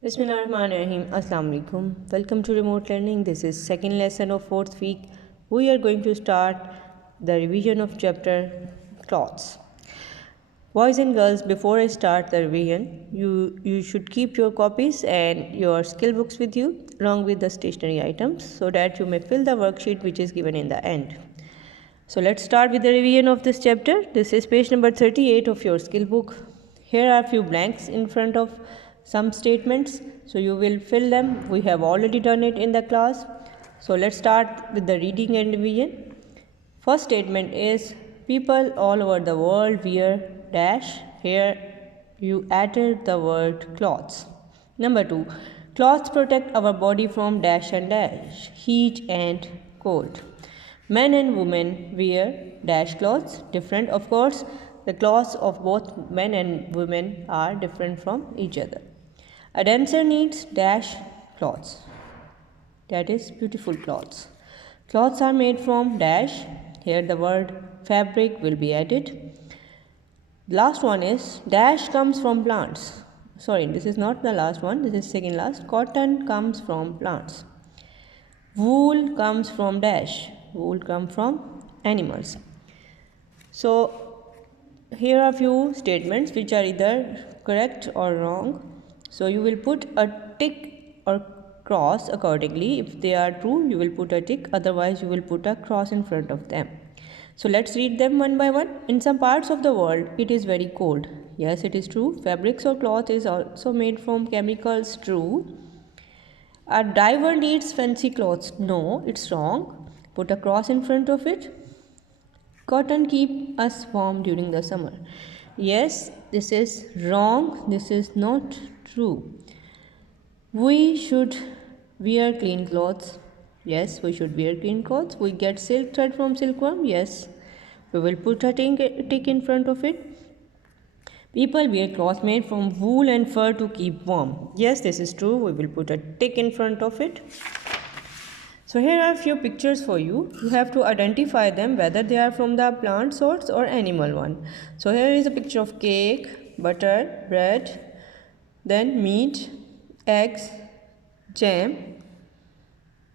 Bismillahirrahmanirrahim. Assalamu alaikum. Welcome to remote learning. This is second lesson of fourth week. We are going to start the revision of chapter clothes. Boys and girls, before I start the revision, you should keep your copies and your skill books with you along with the stationery items so that you may fill the worksheet which is given in the end. So let's start with the revision of this chapter. This is page number 38 of your skill book. Here are a few blanks in front of some statements, so you will fill them. We have already done it in the class. So let's start with the reading and revision. First statement is people all over the world wear dash. Here you added the word clothes. Number 2, clothes protect our body from dash and dash, heat and cold. Men and women wear dash clothes, different of course. The clothes of both men and women are different from each other. A dancer needs dash clothes, that is beautiful clothes. Clothes are made from dash. Here the word fabric will be added. Last one is dash comes from plants. Sorry, this is not the last one, this is second last. Cotton comes from plants. Wool comes from dash. Wool comes from animals. So here are few statements which are either correct or wrong. So you will put a tick or cross accordingly. If they are true, you will put a tick, otherwise you will put a cross in front of them. So let's read them one by one. In some parts of the world, it is very cold. Yes, it is true. Fabrics or cloth is also made from chemicals. True. A diver needs fancy clothes. No, it's wrong. Put a cross in front of it. Cotton keep us warm during the summer. Yes, this is wrong. This is not true. We should wear clean clothes. Yes, we should wear clean clothes. We get silk thread from silkworm. Yes, we will put a tick in front of it. People wear cloth made from wool and fur to keep warm. Yes, this is true. We will put a tick in front of it. So here are a few pictures for you. You have to identify them whether they are from the plant source or animal one. So here is a picture of cake, butter, bread, then meat, eggs, jam,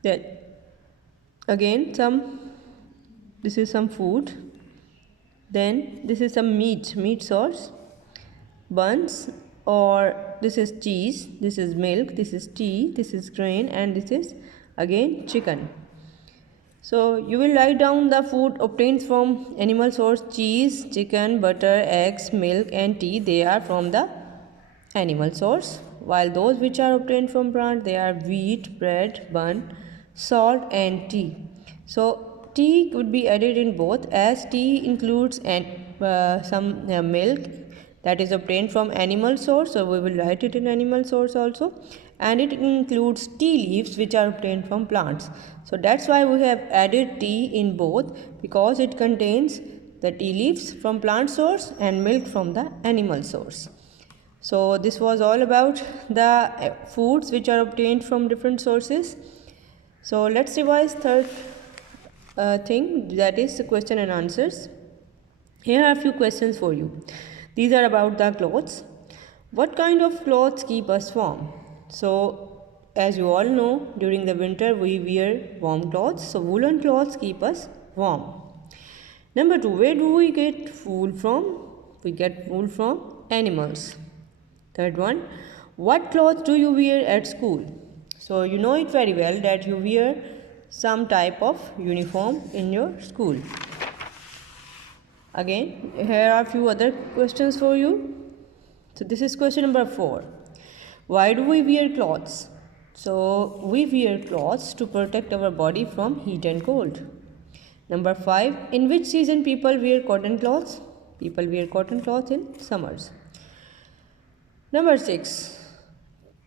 then again this is some food, then this is some meat sauce, buns, or this is cheese, this is milk, this is tea, this is grain, and this is again chicken. So you will write down the food obtained from animal source. Cheese, chicken, butter, eggs, milk and tea, they are from the animal source, while those which are obtained from plant, they are wheat, bread, bun, salt and tea. So tea could be added in both, as tea includes some milk that is obtained from animal source, so we will write it in animal source also, and it includes tea leaves which are obtained from plants. So that's why we have added tea in both, because it contains the tea leaves from plant source and milk from the animal source. So this was all about the foods which are obtained from different sources. So let's revise third thing, that is the question and answers. Here are a few questions for you. These are about the clothes. What kind of clothes keep us warm? So as you all know, during the winter we wear warm clothes. So woolen clothes keep us warm. Number 2, where do we get wool from? We get wool from animals. Third one, what clothes do you wear at school? So you know it very well that you wear some type of uniform in your school. Again, here are a few other questions for you. So this is question number 4. Why do we wear clothes? So we wear clothes to protect our body from heat and cold. Number 5, in which season people wear cotton clothes? People wear cotton clothes in summers. Number 6,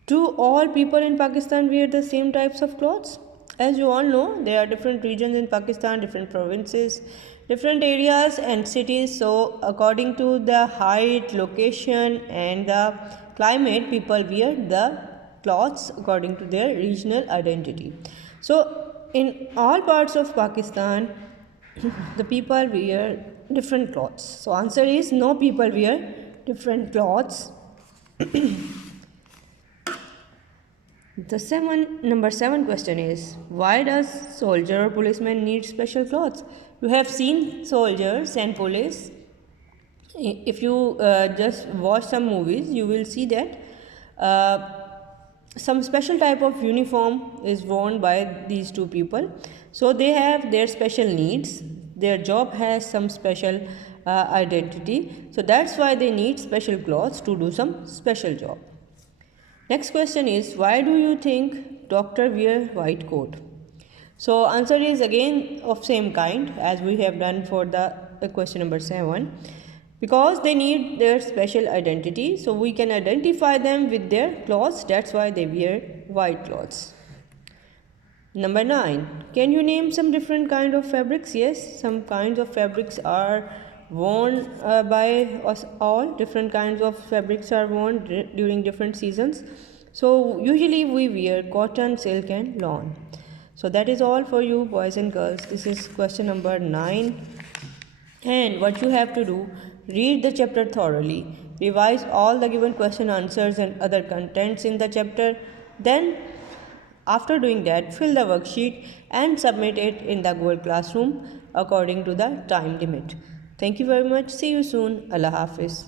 do all people in Pakistan wear the same types of clothes? As you all know, there are different regions in Pakistan, different provinces, different areas and cities. So according to the height, location and the climate, people wear the clothes according to their regional identity. So in all parts of Pakistan, the people wear different clothes. So answer is no, people wear different clothes. Number seven question is, why does soldier or policeman need special clothes? You have seen soldiers and police. If you just watch some movies, you will see that some special type of uniform is worn by these two people. So they have their special needs. Their job has some special identity. So that's why they need special clothes to do some special job. Next question is, why do you think doctor wear white coat? So answer is again of same kind as we have done for the question number 7. Because they need their special identity, so we can identify them with their clothes. That's why they wear white clothes. Number 9. Can you name some different kind of fabrics? Yes, some kinds of fabrics are worn by us all. Different kinds of fabrics are worn during different seasons. So usually we wear cotton, silk and lawn. So that is all for you, boys and girls. This is question number 9. And what you have to do, read the chapter thoroughly, revise all the given question answers and other contents in the chapter. Then after doing that, fill the worksheet and submit it in the Google Classroom according to the time limit. Thank you very much. See you soon. Allah Hafiz.